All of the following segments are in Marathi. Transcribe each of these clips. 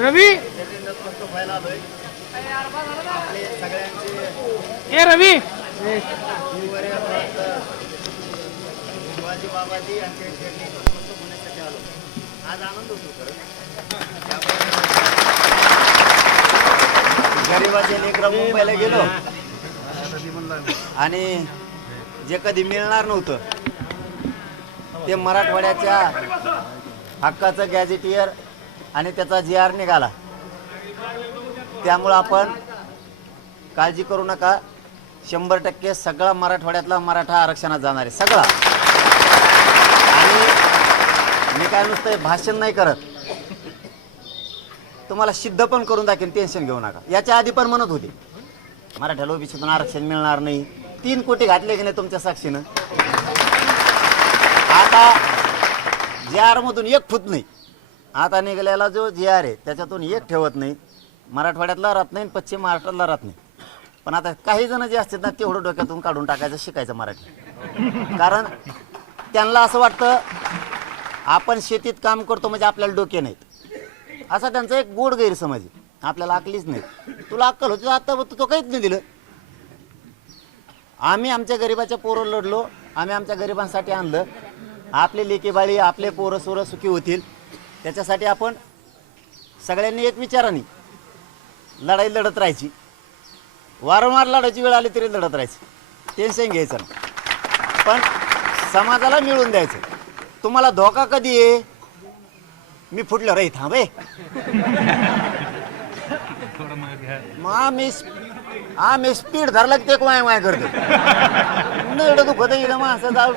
रवी ए रवी शिवाजी बाबाजी यांच्या होण्यासाठी आलो. आज आनंद होतो खरं. गरिबाचे लेकरं मुंबईला गेलो आणि जे कधी मिळणार नव्हतं ते मराठवाड्याच्या हक्काचं गॅझेटियर आणि त्याचा GR निघाला. त्यामुळं आपण काळजी करू नका. 100% सगळा मराठवाड्यातला मराठा आरक्षणात जाणार आहे सगळा. आणि मी काय नुसतं भाषण नाही करत, तुम्हाला सिद्ध पण करून दाखवेन, टेन्शन घेऊ नका. याच्या आधी पण म्हणत होते मराठ्याला ओबीसीतून आरक्षण मिळणार नाही. 3 कोटी घातले की नाही तुमच्या साक्षीनं. आता GR मधून 1 फूट नाही. आता निघालेला जो GR आहे त्याच्यातून 1 ठेवत नाही. मराठवाड्यातला राहत नाही, पश्चिम महाराष्ट्रातला राहत नाही. पण आता काही जण जे असतात ना तेवढं डोक्यातून काढून टाकायचं, शिकायचं मराठी. कारण त्यांना असं वाटतं आपण शेतीत काम करतो म्हणजे आपल्याला डोके नाहीत, असा त्यांचा एक गोड गैरसमज आहे. आपल्याला अकलीच नाही. तुला अक्कल होती आता तो काहीच नाही दिलं. आम्ही आमच्या गरिबाच्या पोरं लढलो, आम्ही आमच्या गरिबांसाठी आणलं. आपले लेकीबाळी आपले पोरं सोरं सुखी होतील त्याच्यासाठी आपण सगळ्यांनी एक विचाराने लढाई लढत राहायची. वारंवार लढायची वेळ आली तरी लढत राहायची, टेन्शन घ्यायचं नाही. पण समाजाला मिळून द्यायचं. तुम्हाला धोका कधी आहे? मी फुटलो रे थांबे आम्ही स्पीड धरला की ते माय माय करतो. एवढं दुखत आहे माणसं जाऊ.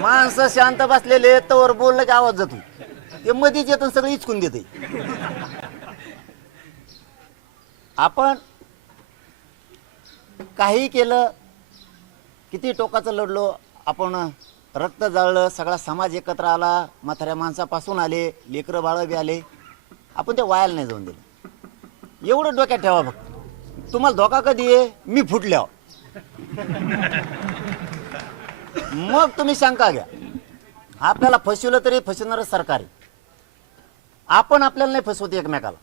माणसं शांत बसलेले तवर बोललं की आवाज जातो. ते मधीच येतं सगळं इचकून देते. आपण काही केलं, किती टोकाचं लढलो, आपण रक्त जाळलं, सगळा समाज एकत्र आला, म्हाताऱ्या माणसापासून आले, लेकरं बाळं बी आले, आपण ते वायाला नाही जाऊन दिलं. एवढं डोक्यात ठेवा फक्त. तुम्हाला धोका कधी आहे? मी फुटल्यावर. मग तुम्ही शंका घ्या. आपल्याला फसवलं तरी फसवणारं सरकार आहे. आपण आपल्याला नाही फसवत एकमेकाला.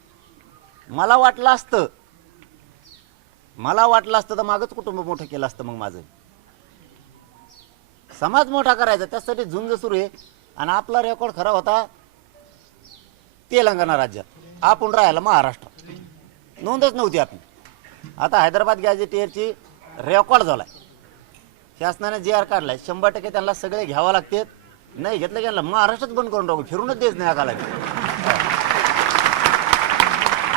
मला वाटलं असतं तर मागच कुटुंब मोठं केलं असतं. मग माझं समाज मोठा करायचा त्यासाठी झुंज सुरू आहे. आणि आपला रेकॉर्ड खरा होता तेलंगणा राज्यात, आपण राहायला महाराष्ट्रात. नोंदच नव्हती आपली. आता हैदराबाद गॅझेटियरची रेकॉर्ड झालाय. शासनाने GR काढलाय. 100% त्यांना सगळे घ्यावं लागते. नाही घेतलं की महाराष्ट्रात बंद करून टाकू, फिरूनच देत नाही आकाला.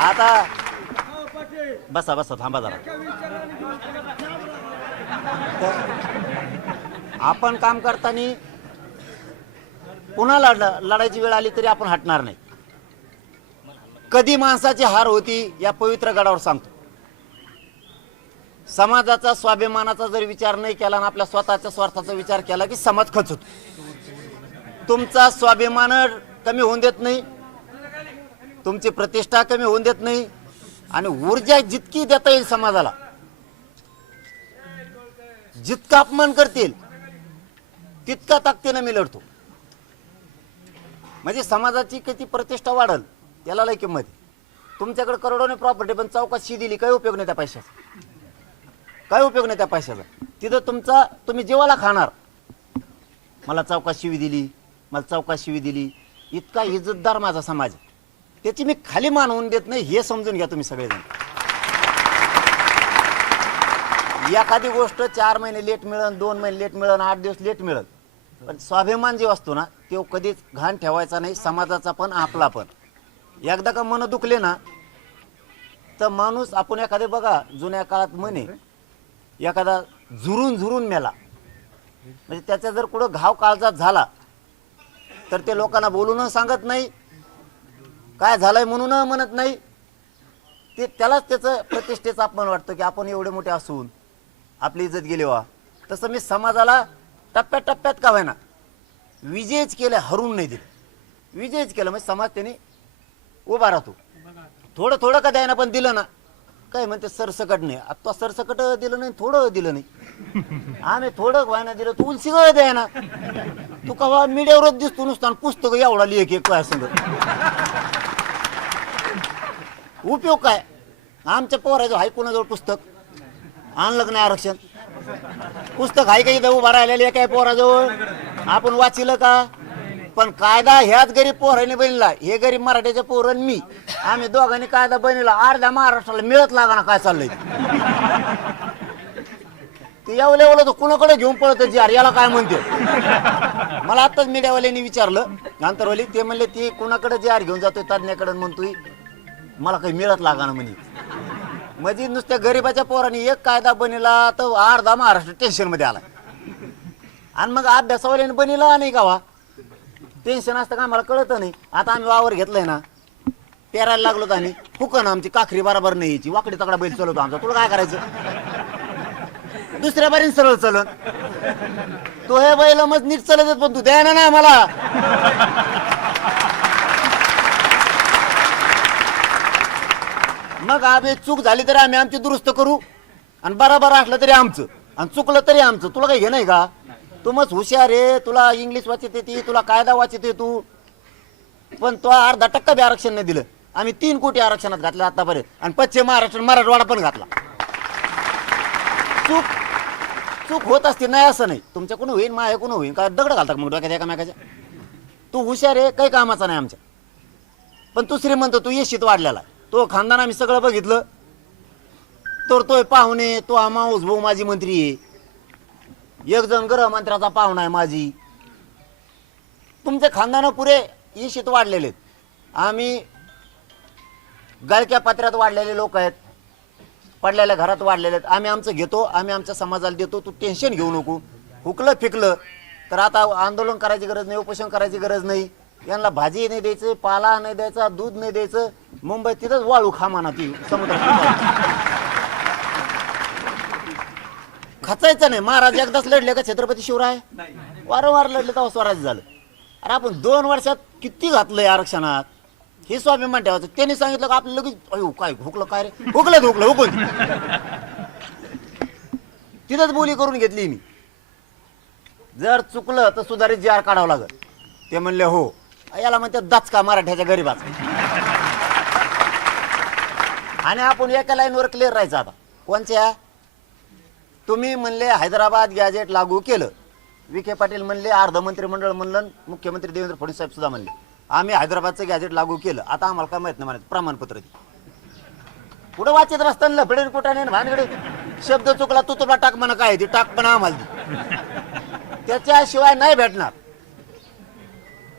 आता बसा बसा थांबा जरा. आपण काम करताना पुन्हा लढायची वेळ आली तरी आपण हटणार नाही. कधी माणसाची हार होती या पवित्र गडावर सांगतो. समाजाचा स्वाभिमानाचा जर विचार नाही केला आणि आपल्या स्वतःच्या स्वार्थाचा विचार केला की समाज खचतो. तुमचा स्वाभिमान कमी होऊन देत नाही, तुमची प्रतिष्ठा कमी होऊन देत नाही. आणि ऊर्जा जितकी देता येईल समाजाला, जितका अपमान करतील तितका ताकदीने मी लढतो. म्हणजे समाजाची किती प्रतिष्ठा वाढल त्याला लय किंमत. तुमच्याकडे करोडोने प्रॉपर्टी पण चौकशी दिली, काही उपयोग नाही त्या पैशाचा. काय उपयोग नाही त्या पैशाचा. तिथं तुम्ही जेवायला खाणार. मला चौकात शिवी दिली, मला चौकात शिवी दिली. इतका इज्जतदार माझा समाज, त्याची मी खाली मान होऊन देत नाही. हे समजून घ्या तुम्ही सगळेजण. एखादी गोष्ट 4 महिने लेट मिळेल, 2 महिने लेट मिळेल, 8 दिवस लेट मिळेल, पण स्वाभिमान जे असतो ना तो कधीच घाण ठेवायचा नाही. समाजाचा पण आपला पण. एकदा का मन दुखले ना तर माणूस, आपण एखादे बघा जुन्या काळात म्हणे एखादा झुरून मेला म्हणजे त्याचा जर कुठं घाव काळजात झाला तर ते लोकांना बोलून सांगत नाही, काय झालंय म्हणून म्हणत नाही. ते त्यालाच त्याचं प्रतिष्ठेचा अपमान वाटतं की आपण एवढे मोठे असून आपली इज्जत गेली वा. तसं मी समाजाला टप्प्यात का व्हायना विजयच केलं, हरून नाही दिलं. विजयच केलं म्हणजे समाज त्याने उभा राहतो. थोडं का द्यायना पण दिलं ना काय म्हणते सरसकट नाही. आता सरसकट दिलं नाही, थोडं दिलं नाही. आम्ही थोडं व्हायना दिलं, तू उलसी गळ द्याय ना. तू कवा मीडियावरच दिसतो नुसतं, पुस्तक एवढा लिह एक काय संग उपयोग काय? आमच्या पोराचं हाय कोणाजवळ पुस्तक आणलं का नाही आरक्षण? पुस्तक हाय का इथं उभा राहिलेलं काय पोराजवळ? आपण वाचिलं का? पण कायदा ह्याच गरीब पोराने बनला. हे गरीब मराठ्याच्या पोरण मी, आम्ही दोघांनी कायदा बनवला. अर्ध्या महाराष्ट्राला मिळत लागा ना काय चाललंय ते यावं तो कुणाकडे घेऊन पळत जी याला काय म्हणते. मला आताच मीडियावाल्यांनी विचारलं अंतरवाली, ते म्हणले ती कुणाकडे जी घेऊन जातोय तज्ञाकडे म्हणतोय मला काही मिळत लागा ना म्हणे. म्हणजे नुसत्या गरीबाच्या पोराने एक कायदा बनला तर अर्धा महाराष्ट्र टेन्शन मध्ये आला. आणि मग अभ्यासावाल्याने बनला नाही का वा टेन्शन असतं का आम्हाला कळत नाही. आता आम्ही वावर घेतलंय ना, पेरायला लागलो तर आम्ही फुकन आमची काखरी बरोबर नाही यायची, वाकडी तकडा बैल चलवतो आमचा. तुला काय करायचं? दुसऱ्या बारीन सरळ चलन. तो हे बैल मग नीट चलत पण तू द्या ना मला. मग आम्ही चूक झाली तरी आम्ही आमची दुरुस्त करू, आणि बरोबर असलं तरी आमचं, आणि चुकलं तरी आमचं. तुला काही घे नाही का? तू मग हुशार आहे, तुला इंग्लिश वाचत येते, तुला कायदा वाचत तू, पण तो अर्धा टक्का बी आरक्षण नाही दिलं. आम्ही 3 कोटी आरक्षणात घातलं आतापर्यंत, आणि पश्चिम महाराष्ट्र मराठवाडा पण घातला. चूक होत असते नाही असं नाही. तुमच्याकडून होईल, माझ्याकडून होईल का? दगड घालतात मग डोक्यात एकामेकाच्या. तू हुशार आहे, काही कामाचा नाही आमच्या. पण तू श्रीमंत, तू येशीत वाढलेला. तो खानदान आम्ही सगळं बघितलं. तर तोय पाहुणे, तो हा माऊस भाऊ माझी मंत्री आहे, एक जण गृहमंत्र्याचा पाहुणा आहे माझी. तुमचे खानदान पुरे येशीत वाढलेले आहेत. आम्ही गळक्या पत्र्यात वाढलेले लोक आहेत, पडलेल्या घरात वाढलेले आहेत. आम्ही आमचं घेतो, आम्ही आमच्या समाजाला देतो. तू टेन्शन घेऊ नको. हुकलं फिकलं तर आता आंदोलन करायची गरज नाही, उपोषण करायची गरज नाही. यांना भाजी नाही द्यायचं, पाला नाही द्यायचा, दूध नाही द्यायचं. मुंबईत तिथंच वाळू खा म्हणा, ती समुद्रात खचायचं नाही. महाराज एकदाच लढले का छत्रपती शिवराय? वारंवार लढले तेव्हा स्वराज्य झालं. अरे आपण 2 वर्षात किती घातलंय आरक्षणात, हे स्वाभिमान ठेवायचं. त्यांनी सांगितलं का आपलं लगेच अयो काय हुकलं काय रे, हुकलं हुकून तिथंच बोली करून घेतली मी. जर चुकलं तर सुधारित जी आर काढावं लागल. ते म्हणले हो. याला म्हणते दचका मराठ्याच्या गरीबाचा. आणि आपण एका लाईनवर क्लिअर राहायचं. आता कोणत्या? तुम्ही म्हणले हैदराबाद गॅजेट लागू केलं, विखे पाटील म्हणले, अर्ध मंत्रिमंडळ म्हणलं, मुख्यमंत्री देवेंद्र फडणवीस साहेब सुद्धा म्हणले आम्ही हैदराबादचं गॅजेट लागू केलं. आता आम्हाला काय माहित नाही म्हणायचं, प्रमाणपत्र पुढे वाचत रस्त्यानं लफडे कुठाने भानगडे. शब्द चुकला तू तुला टाक म्हणा, काय ती टाक पण आम्हाला ती. त्याच्याशिवाय नाही भेटणार.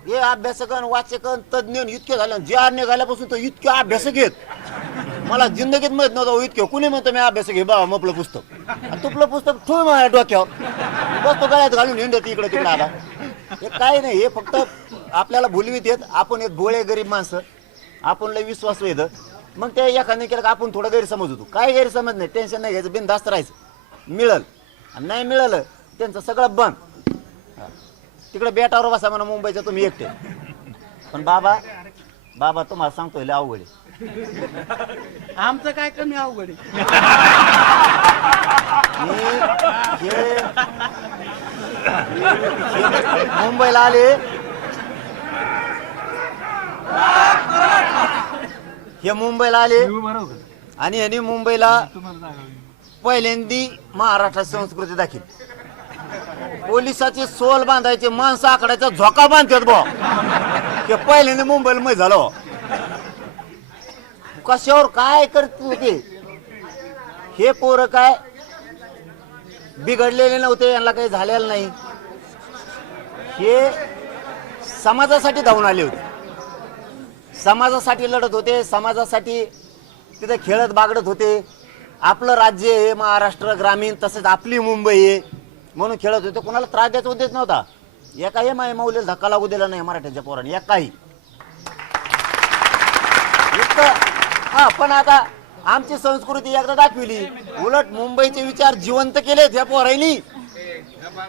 हे अभ्यासकन वाचकन तज्ञ इतके झाले, जे आर निघाल्यापासून तर इतके अभ्यासक घेत मला जिंदगीत माहित नव्हतं इतके. कुणी म्हणतो मी अभ्यासक घे बाबा मपलं पुस्तक, तुपलं पुस्तक ठेव माझ्या डोक्यावर, बसतो गळ्यात घालून हिंडत इकडे तिकडे. आला हे काय नाही, हे फक्त आपल्याला भुलवीत येत. आपण एक भोळे गरीब माणसं, आपण लय विश्वास येतं. मग ते एखाद्याने केलं का आपण थोडं गैरसमज होतो. काय गैरसमज नाही, टेन्शन नाही घ्यायचं, बिनधास्त राहायचं. मिळल आणि नाही मिळालं त्यांचं सगळं बंद. तिकडे बेटावर बसा म्हणा मुंबईच्या तुम्ही एकटे. पण बाबा तुम्हाला सांगतोय लय अवघड आहे. आमचं काय कमी अवघड आहे. मुंबईला आले, हे मुंबईला आले आणि यांनी मुंबईला पहिल्यांदी महाराष्ट्र संस्कृती दाखल. पोलिसाची सोल बांधायचे, माणसं आकडायचा झोका बांधतात बा. ते पहिल्यांदा मुंबईला मै झालं. कशावर काय करत होते हे पोरं? काय बिघडलेले नव्हते, यांना काही झालेलं नाही. हे समाजासाठी धावून आले होते, समाजासाठी लढत होते, समाजासाठी तिथे खेळत बागडत होते. आपलं राज्य हे महाराष्ट्र ग्रामीण, तसंच आपली मुंबई आहे म्हणून खेळत होते. कोणाला त्रास द्यायचा उद्देश नव्हता. एकाही माई माऊलीला धक्का लागू दिला नाही मराठ्यांच्या पोरांनी, एकाही. हा, पण आता आमची संस्कृती एकदा दाखविली, उलट मुंबईचे विचार जिवंत केले त्या पोरांनी.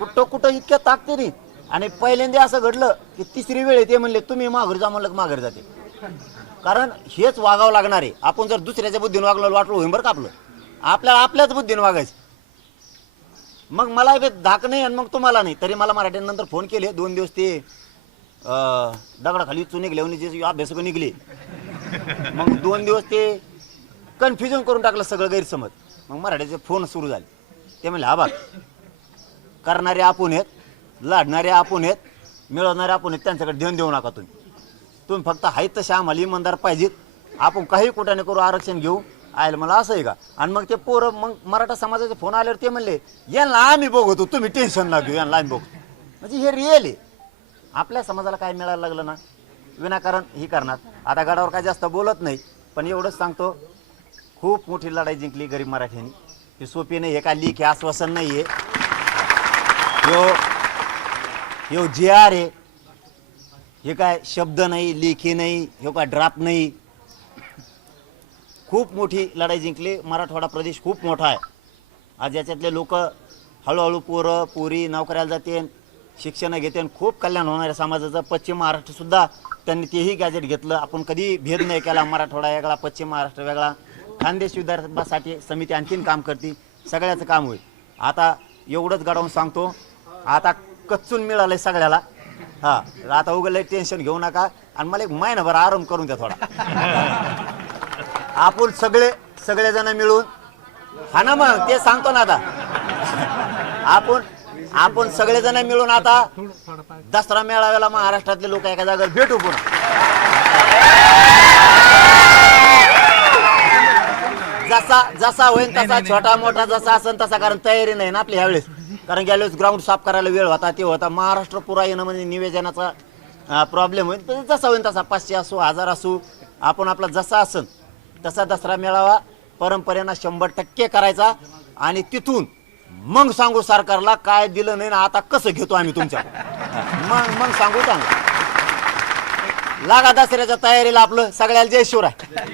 कुठं इतक्या ताकदीने. आणि पहिल्यांदा असं घडलं की तिसरी वेळ ते म्हणले तुम्ही माघारी जा, म्हणलं माघारी जाते. कारण हेच वागावं लागणार आहे. आपण जर दुसऱ्याच्या बुद्धीने वागलं वाटलं होईन बरं का आपल्याला आपल्याच बुद्धीने वागायचं. मग मला बी धाक नाही आणि मग तुम्हाला नाही. तरी मला मराठ्यांनंतर फोन केले 2 दिवस ते दगडाखाली चुने निघले जे अभ्यासक निघले. मग 2 दिवस ते कन्फ्युजन करून टाकलं सगळं गैरसमज. मग मराठ्याचे फोन सुरू झाले. ते म्हणले हा बाग करणारे आपण आहेत, लढणारे आपण आहेत, मिळवणारे आपण आहेत, त्यांच्याकडे देऊन देऊ नका तुम्ही फक्त आहेत तसे आम्हाला इमानदार पाहिजेत. आपण काही कुठाने करू आरक्षण घेऊ आयला मला असं आहे का. आणि मग ते पोरं मग मराठा समाजाचे फोन आल्यावर ते म्हणले यांना आम्ही बघतो तुम्ही टेन्शन ना घेऊ यांना आम्ही बघतो. म्हणजे हे रिअल आहे. आपल्या समाजाला काय मिळायला लागलं ना विनाकारण ही करणार. आता गडावर काय जास्त बोलत नाही पण एवढंच सांगतो खूप मोठी लढाई जिंकली गरीब मराठ्यांनी. ही सोपी नाही. हे काय लीक आहे आश्वासन नाही आहे. ह्यो जे आर आहे. हे काय शब्द नाही लेखी नाही. हे काय ड्राफ्ट नाही. खूप मोठी लढाई जिंकली. मराठवाडा प्रदेश खूप मोठा आहे. आज याच्यातले लोक हळूहळू पोरं पोरी नोकऱ्याला जाते शिक्षण घेते खूप कल्याण होणार आहे समाजाचं. पश्चिम महाराष्ट्रसुद्धा त्यांनी तेही गॅजेट घेतलं. आपण कधी भेद नाही केला. मराठवाडा वेगळा पश्चिम महाराष्ट्र वेगळा. खानदेश विदर्भासाठी समिती आणखीन काम करते. सगळ्याचं काम होईल. आता एवढंच गडावून सांगतो आता कच्चून मिळालंय सगळ्याला. हा आता उगलं टेन्शन घेऊ नका आणि मला एक महिनाभर आराम करून द्या थोडा. आपण सगळेजण मिळून हा ना मग ते सांगतो ना आता आपण सगळेजण मिळून आता दसरा मेळाव्याला महाराष्ट्रातले लोक एका जागेवर भेटू पुन्हा. जसा होईल तसा छोटा मोठा जसा असेल तसा. कारण तयारी नाही ना आपली ह्यावेळेस. कारण गेल्यावेळेस ग्राउंड साफ करायला वेळ होता ते होता. महाराष्ट्र पुरा येणं म्हणजे निवेदनाचा प्रॉब्लेम होईल. जसा होईल तसा 500 असो 1000 असो आपण आपला जसा असेल तसा दसरा मेळावा परंपरेनं 100% करायचा. आणि तिथून मग सांगू सरकारला काय दिलं नाही ना आता कसं घेतो आम्ही तुमच्या. मग सांगू चांगलं. लागा दसऱ्याच्या तयारीला आपलं. सगळ्याला जय शिवराय.